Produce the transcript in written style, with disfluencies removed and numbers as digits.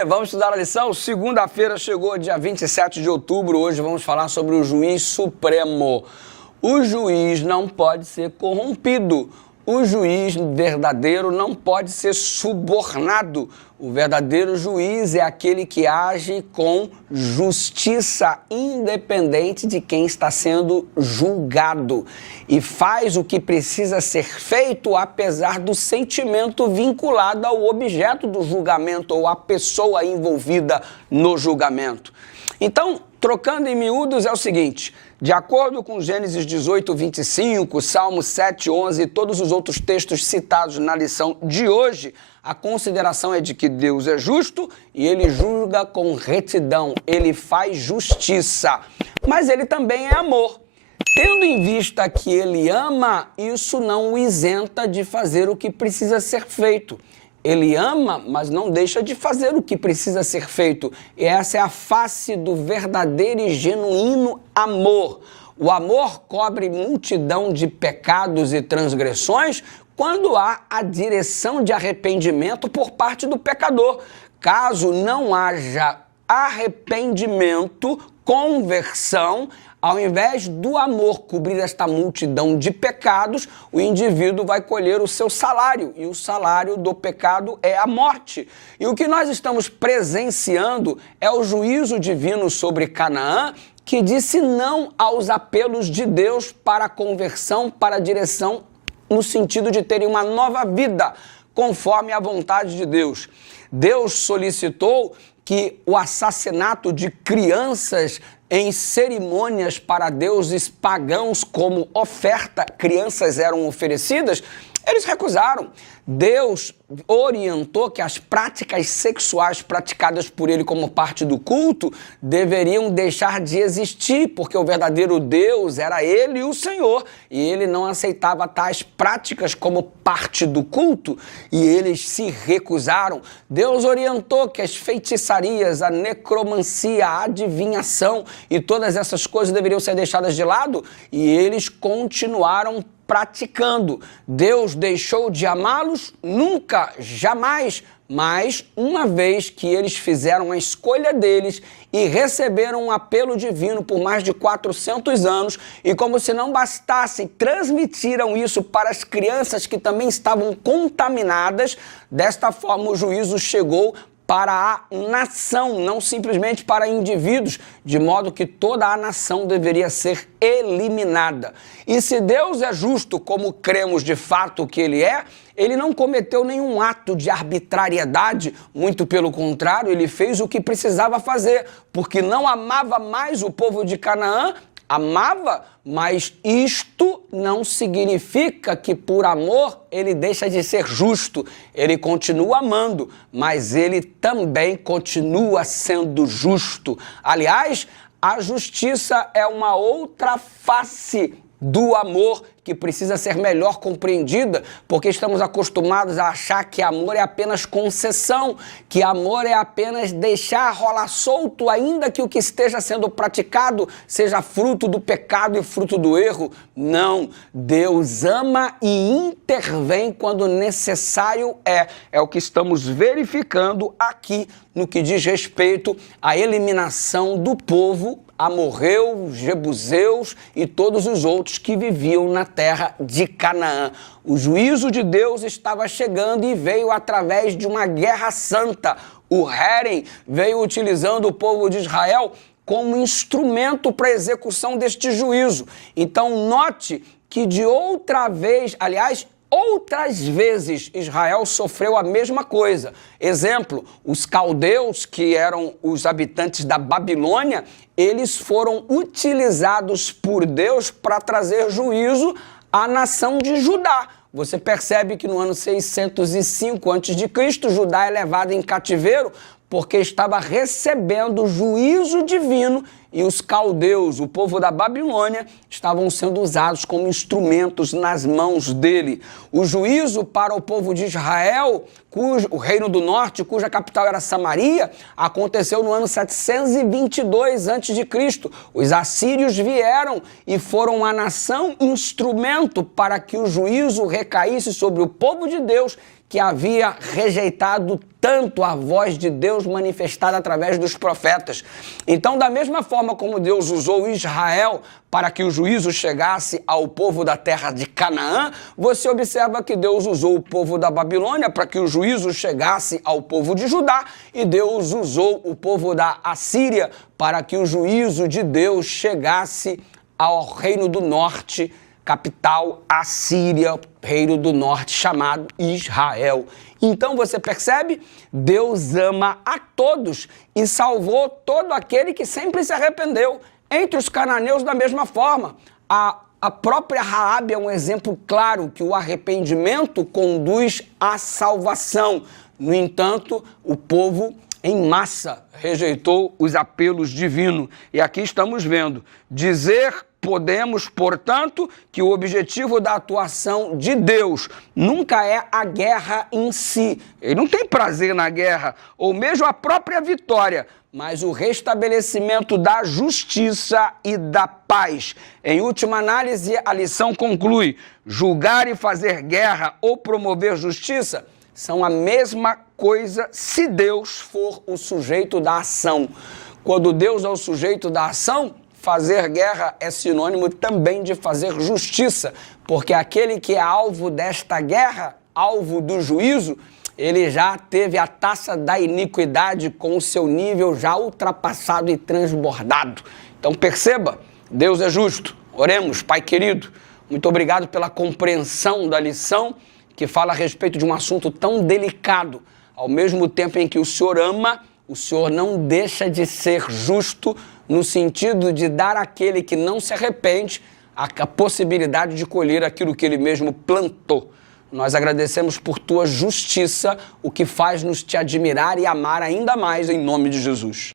aí, vamos estudar a lição? Segunda-feira chegou, dia 27 de outubro, hoje vamos falar sobre o juiz supremo. O juiz não pode ser corrompido, o juiz verdadeiro não pode ser subornado. O verdadeiro juiz é aquele que age com justiça, independente de quem está sendo julgado, e faz o que precisa ser feito, apesar do sentimento vinculado ao objeto do julgamento ou à pessoa envolvida no julgamento. Então, trocando em miúdos, é o seguinte: de acordo com Gênesis 18, 25, Salmos 7, 11 e todos os outros textos citados na lição de hoje, a consideração é de que Deus é justo e ele julga com retidão, ele faz justiça, mas ele também é amor. Tendo em vista que ele ama, isso não o isenta de fazer o que precisa ser feito. Ele ama, mas não deixa de fazer o que precisa ser feito. E essa é a face do verdadeiro e genuíno amor. O amor cobre multidão de pecados e transgressões quando há a direção de arrependimento por parte do pecador. Caso não haja arrependimento, conversão, ao invés do amor cobrir esta multidão de pecados, o indivíduo vai colher o seu salário, e o salário do pecado é a morte. E o que nós estamos presenciando é o juízo divino sobre Canaã, que disse não aos apelos de Deus para a conversão, para a direção, no sentido de terem uma nova vida, conforme a vontade de Deus. Deus solicitou que o assassinato de crianças em cerimônias para deuses pagãos como oferta, crianças eram oferecidas, eles recusaram. Deus orientou que as práticas sexuais praticadas por ele como parte do culto deveriam deixar de existir, porque o verdadeiro Deus era ele e o Senhor, e ele não aceitava tais práticas como parte do culto, e eles se recusaram. Deus orientou que as feitiçarias, a necromancia, a adivinhação e todas essas coisas deveriam ser deixadas de lado, e eles continuaram praticando. Deus deixou de amá-los? Nunca, jamais, mas uma vez que eles fizeram a escolha deles e receberam um apelo divino por mais de 400 anos, e como se não bastasse, transmitiram isso para as crianças que também estavam contaminadas. Desta forma o juízo chegou para a nação, não simplesmente para indivíduos, de modo que toda a nação deveria ser eliminada. E se Deus é justo, como cremos de fato que ele é, ele não cometeu nenhum ato de arbitrariedade, muito pelo contrário, ele fez o que precisava fazer, porque não amava mais o povo de Canaã, amava, mas isto não significa que por amor ele deixa de ser justo. Ele continua amando, mas ele também continua sendo justo. Aliás, a justiça é uma outra face do amor que precisa ser melhor compreendida, porque estamos acostumados a achar que amor é apenas concessão, que amor é apenas deixar rolar solto, ainda que o que esteja sendo praticado seja fruto do pecado e fruto do erro. Não, Deus ama e intervém quando necessário é. É o que estamos verificando aqui no que diz respeito à eliminação do povo amorreus, jebuseus e todos os outros que viviam na terra de Canaã. O juízo de Deus estava chegando e veio através de uma guerra santa. O Herem veio utilizando o povo de Israel como instrumento para a execução deste juízo. Então, note que de outra vez, aliás, outras vezes Israel sofreu a mesma coisa. Exemplo, os caldeus, que eram os habitantes da Babilônia, eles foram utilizados por Deus para trazer juízo à nação de Judá. Você percebe que no ano 605 a.C., Judá é levado em cativeiro porque estava recebendo juízo divino, e os caldeus, o povo da Babilônia, estavam sendo usados como instrumentos nas mãos dele. O juízo para o povo de Israel o Reino do Norte, cuja capital era Samaria, aconteceu no ano 722 a.C. Os assírios vieram e foram a nação instrumento para que o juízo recaísse sobre o povo de Deus, que havia rejeitado tanto a voz de Deus manifestada através dos profetas. Então, da mesma forma como Deus usou Israel para que o juízo chegasse ao povo da terra de Canaã, você observa que Deus usou o povo da Babilônia para que o juízo chegasse ao povo de Judá, e Deus usou o povo da Assíria para que o juízo de Deus chegasse ao Reino do Norte, capital Assíria, Reino do Norte, chamado Israel. Então você percebe? Deus ama a todos e salvou todo aquele que sempre se arrependeu. Entre os cananeus, da mesma forma. A própria Raabe é um exemplo claro que o arrependimento conduz à salvação. No entanto, o povo em massa rejeitou os apelos divinos. E aqui estamos vendo, podemos, portanto, que o objetivo da atuação de Deus nunca é a guerra em si. Ele não tem prazer na guerra, ou mesmo a própria vitória, mas o restabelecimento da justiça e da paz. Em última análise, a lição conclui: julgar e fazer guerra ou promover justiça são a mesma coisa se Deus for o sujeito da ação. Quando Deus é o sujeito da ação, fazer guerra é sinônimo também de fazer justiça, porque aquele que é alvo desta guerra, alvo do juízo, ele já teve a taça da iniquidade com o seu nível já ultrapassado e transbordado. Então perceba, Deus é justo. Oremos, Pai querido, muito obrigado pela compreensão da lição que fala a respeito de um assunto tão delicado. Ao mesmo tempo em que o Senhor ama, o Senhor não deixa de ser justo, no sentido de dar àquele que não se arrepende a possibilidade de colher aquilo que ele mesmo plantou. Nós agradecemos por tua justiça, o que faz-nos te admirar e amar ainda mais em nome de Jesus.